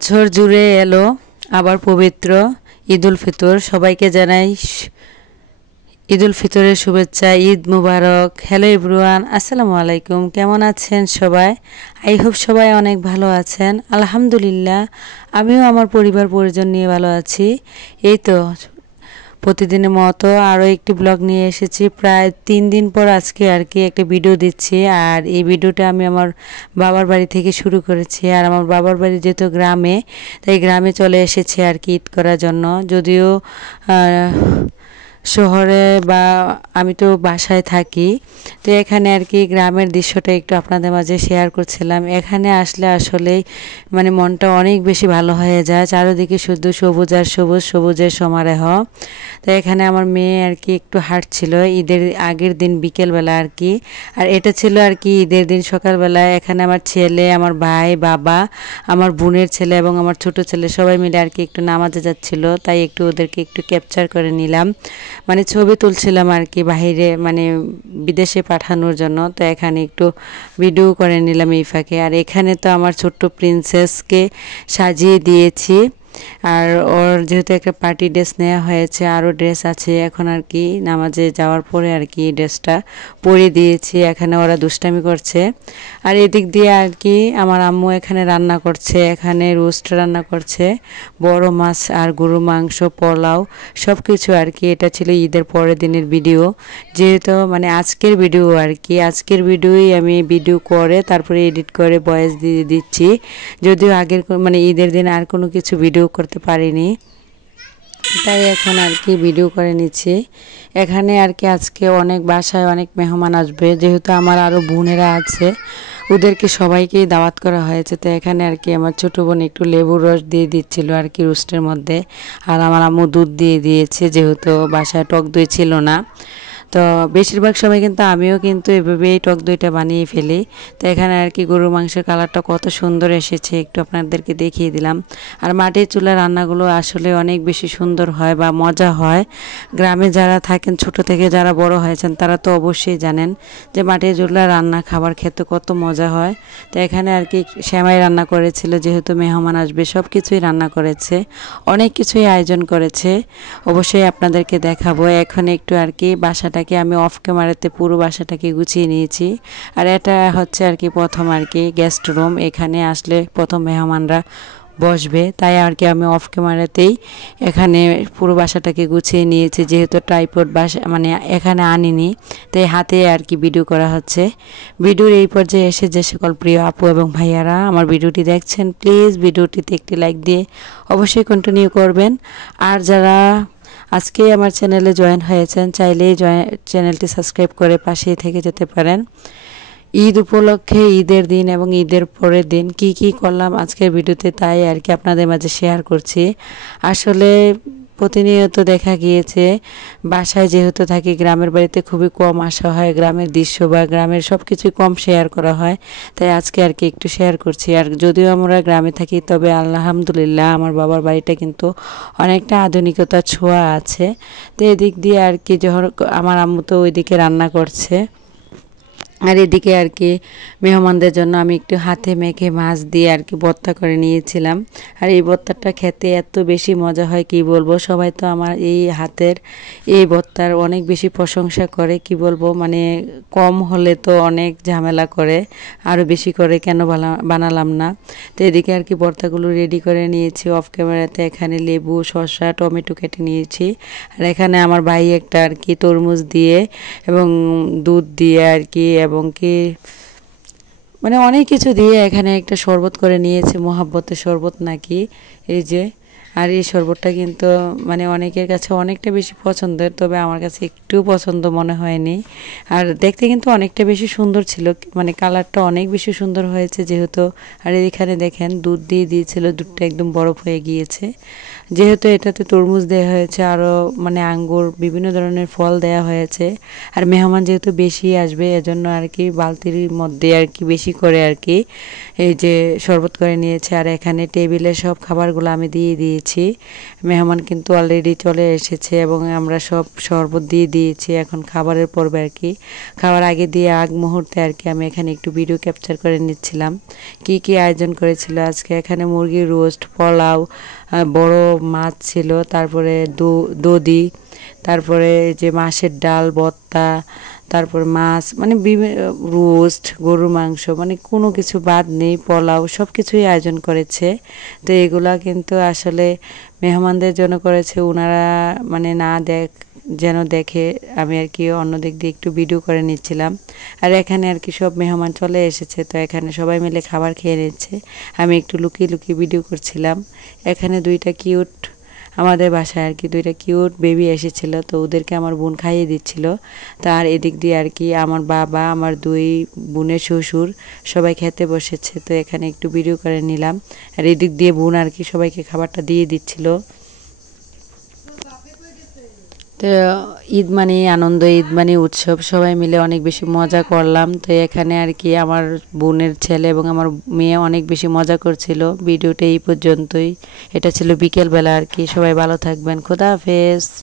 বছর জুড়ে এলো আবার পবিত্র ঈদুল ফিতর। সবাইকে জানাই ঈদুল ফিতরের শুভেচ্ছা। ঈদ মুবারক। হ্যালো এভরিওয়ান, আসসালামু আলাইকুম। কেমন আছেন সবাই? আই হোপ সবাই অনেক ভালো আছেন। আলহামদুলিল্লাহ, আমিও আমার পরিবার পরিজন নিয়ে ভালো আছি। এই তো প্রতিদিনের মতো আরও একটি ব্লগ নিয়ে এসেছি। প্রায় 3 দিন পর আজকে আর কি একটা ভিডিও দিচ্ছি। আর এই ভিডিওটা আমি আমার বাবার বাড়ি থেকে শুরু করেছি। আর আমার বাবার বাড়ি যেহেতু গ্রামে, তাই গ্রামে চলে এসেছি আর কি ঈদ করার জন্য। যদিও শহরে বা আমি তো বাসায় থাকি, তো এখানে আর কি গ্রামের দৃশ্যটা একটু আপনাদের মাঝে শেয়ার করছিলাম। এখানে আসলে আসলেই মানে মনটা অনেক বেশি ভালো হয়ে যায়। চারিদিকে শুধু সবুজ আর সবুজ, সবুজের সমারোহ। তো এখানে আমার মেয়ে আর কি একটু হাঁটছিল ঈদের আগের দিন বিকেলবেলা আর কি। আর এটা ছিল আর কি ঈদের দিন সকালবেলায়। এখানে আমার ছেলে, আমার ভাই, বাবা, আমার বোনের ছেলে এবং আমার ছোট ছেলে সবাই মিলে আর কি একটু নামাজে যাচ্ছিল, তাই একটু ওদেরকে একটু ক্যাপচার করে নিলাম। মানে ছবি তুলছিলাম আর কি বাইরে, মানে বিদেশে পাঠানোর জন্য। তো এখানে একটু ভিডিও করে নিলাম এই ফাঁকে। আর এখানে তো আমার ছোট্ট প্রিন্সেসকে সাজিয়ে দিয়েছি। আর ওর যেহেতু একটা পার্টি ড্রেস নেওয়া হয়েছে, আরও ড্রেস আছে এখন আর কি নামাজে যাওয়ার পরে আর কি ড্রেসটা পরিয়ে দিয়েছি। এখানে ওরা দুষ্টামি করছে। আর এদিক দিয়ে আর কি আমার আম্মু এখানে রান্না করছে, এখানে রোস্ট রান্না করছে, বড় মাছ আর গরু মাংস, পোলাও সব কিছু আর কি। এটা ছিল ঈদের পরের দিনের ভিডিও, যেহেতু মানে আজকের ভিডিও আর কি। আজকের ভিডিওই আমি ভিডিও করে তারপরে এডিট করে ভয়েস দিয়ে দিচ্ছি। যদিও আগের মানে ঈদের দিন আর কোনো কিছু ভিডিও করতে পারিনি, তাই এখন আর কি ভিডিও করে নিচ্ছি। এখানে আর কি আজকে অনেক বাসায় অনেক মেহমান আসবে, যেহেতু আমার আরও বোনেরা আছে, ওদেরকে সবাইকেই দাওয়াত করা হয়েছে। তো এখানে আর কি আমার ছোটো বোন একটু লেবুর রস দিয়ে দিচ্ছিল আর কি রোস্টের মধ্যে। আর আমার আম্মু দুধ দিয়ে দিয়েছে, যেহেতু বাসায় টক দই ছিল না। তো বেশিরভাগ সময় কিন্তু আমিও কিন্তু এভাবেই টক দইটা বানিয়ে ফেলি। তো এখানে আর কি গরুর মাংসের কালারটা কত সুন্দর এসেছে একটু আপনাদেরকে দেখিয়ে দিলাম। আর মাটির চুলার রান্নাগুলো আসলে অনেক বেশি সুন্দর হয় বা মজা হয়। গ্রামে যারা থাকেন, ছোট থেকে যারা বড় হয়েছেন, তারা তো অবশ্যই জানেন যে মাটির চুলার রান্না খাবার খেতে কত মজা হয়। তো এখানে আর কি সেমাই রান্না করেছিল, যেহেতু মেহমান আসবে সব কিছুই রান্না করেছে, অনেক কিছুই আয়োজন করেছে। অবশ্যই আপনাদেরকে দেখাবো। এখন একটু আর কি বাসাটাকে আমি অফ ক্যামেরাতে পুরো বাসাটাকে গুছিয়ে নিয়েছি। আর এটা হচ্ছে আর কি প্রথম আর কি গেস্ট রুম, এখানে আসলে প্রথম মেহমানরা বসবে, তাই আর কি আমি অফ ক্যামেরাতেই এখানে পুরো বাসাটাকে গুছিয়ে নিয়েছি। যেহেতু ট্রাইপড বাসা মানে এখানে আনিনি, তাই হাতে আর কি ভিডিও করা হচ্ছে। ভিডিওর এই পর্যায়ে এসে যে সকল প্রিয় আপু এবং ভাইয়ারা আমার ভিডিওটি দেখছেন, প্লিজ ভিডিওটিতে একটি লাইক দিয়ে অবশ্যই কন্টিনিউ করবেন। আর যারা আজকে আমার চ্যানেলে জয়েন হয়েছেন, চাইলেই চ্যানেলটি সাবস্ক্রাইব করে পাশেই থেকে যেতে পারেন। ঈদ উপলক্ষে ঈদের দিন এবং ঈদের পরের দিন কি কি করলাম আজকের ভিডিওতে, তাই আর কি আপনাদের মাঝে শেয়ার করছি। আসলে প্রতিনিয়ত দেখা গিয়েছে বাসায় যেহেতু থাকি, গ্রামের বাড়িতে খুবই কম আসা হয়, গ্রামের দৃশ্য বা গ্রামের সব কিছুই কম শেয়ার করা হয়, তাই আজকে আর কি একটু শেয়ার করছি। আর যদিও আমরা গ্রামে থাকি, তবে আলহামদুলিল্লাহ আমার বাবার বাড়িটা কিন্তু অনেকটা আধুনিকতার ছোঁয়া আছে। তো এদিক দিয়ে আর কি যখন আমার আম্মু তো ওইদিকে রান্না করছে, আর এদিকে আর কি মেহমানদের জন্য আমি একটু হাতে মেখে মাছ দিয়ে আর কি ভর্তা করে নিয়েছিলাম। আর এই ভর্তাটা খেতে এত বেশি মজা হয় কি বলবো। সবাই তো আমার এই হাতের এই ভর্তার অনেক বেশি প্রশংসা করে, কি বলবো, মানে কম হলে তো অনেক ঝামেলা করে, আরও বেশি করে কেন বানালাম না। তো এদিকে আর কি ভর্তাগুলো রেডি করে নিয়েছি অফ ক্যামেরাতে। এখানে লেবু, শসা, টমেটো কেটে নিয়েছি। আর এখানে আমার ভাই একটা আর কি তরমুজ দিয়ে এবং দুধ দিয়ে আর কি এবং কি মানে অনেক কিছু দিয়ে এখানে একটা শরবত করে নিয়েছে, মোহাব্বতের শরবত নাকি এই যে। আর এই শরবতটা কিন্তু মানে অনেকের কাছে অনেকটা বেশি পছন্দের, তবে আমার কাছে একটু পছন্দ মনে হয়নি। আর দেখতে কিন্তু অনেকটা বেশি সুন্দর ছিল, মানে কালারটা অনেক বেশি সুন্দর হয়েছে যেহেতু। আর এখানে দেখেন দুধ দিয়ে দিয়েছিল, দুধটা একদম বরফ হয়ে গিয়েছে। যেহেতু এটাতে তরমুজ দেওয়া হয়েছে, আরও মানে আঙ্গুর, বিভিন্ন ধরনের ফল দেওয়া হয়েছে। আর মেহমান যেহেতু বেশি আসবে, এজন্য আর কি বালতির মধ্যে আর কি বেশি করে আর কি এই যে শরবত করে নিয়েছে। আর এখানে টেবিলে সব খাবারগুলো আমি দিয়ে দিয়েছি। নিয়েছি। মেহমান কিন্তু অলরেডি চলে এসেছে এবং আমরা সব শরবত দিয়ে দিয়েছি, এখন খাবারের পর্বে আর কি। খাওয়ার আগে দিয়ে আগ মুহূর্তে আর কি আমি এখানে একটু ভিডিও ক্যাপচার করে নিচ্ছিলাম কি কি আয়োজন করেছিল আজকে। এখানে মুরগির রোস্ট, পোলাও, বড় মাছ ছিল, তারপরে দধি, তারপরে যে মাছের ডাল ভর্তা, তারপর মাছ, মানে রোস্ট, গরুর মাংস, মানে কোনো কিছু বাদ নেই, পোলাও, সব কিছুই আয়োজন করেছে। তো এগুলা কিন্তু আসলে মেহমানদের জন্য করেছে, ওনারা মানে না যেন দেখে আমি আর কি অন্য দিক দিয়ে একটু ভিডিও করে নিচ্ছিলাম। আর এখানে আর কি সব মেহমান চলে এসেছে, তো এখানে সবাই মিলে খাবার খেয়ে নিচ্ছে, আমি একটু লুকিয়ে লুকিয়ে ভিডিও করছিলাম। এখানে দুইটা কিউট আমাদের বাসায় আর কি দুইটা কিউট বেবি এসেছিল, তো ওদেরকে আমার বোন খাইয়ে দিচ্ছিল। তার এদিক দিয়ে আর কি আমার বাবা, আমার দুই বোনের শ্বশুর সবাই খেতে বসেছে, তো এখানে একটু ভিডিও করে নিলাম। আর এদিক দিয়ে বোন আর কি সবাইকে খাবারটা দিয়ে দিচ্ছিল। তো ঈদ মানে আনন্দ, ঈদ মানে উৎসব, সবাই মিলে অনেক বেশি মজা করলাম। তো এখানে আর কি আমার বোনের ছেলে এবং আমার মেয়ে অনেক বেশি মজা করছিল। ভিডিওটা এই পর্যন্তই, এটা ছিল বিকেলবেলা আর কি। সবাই ভালো থাকবেন, খোদা হাফেজ।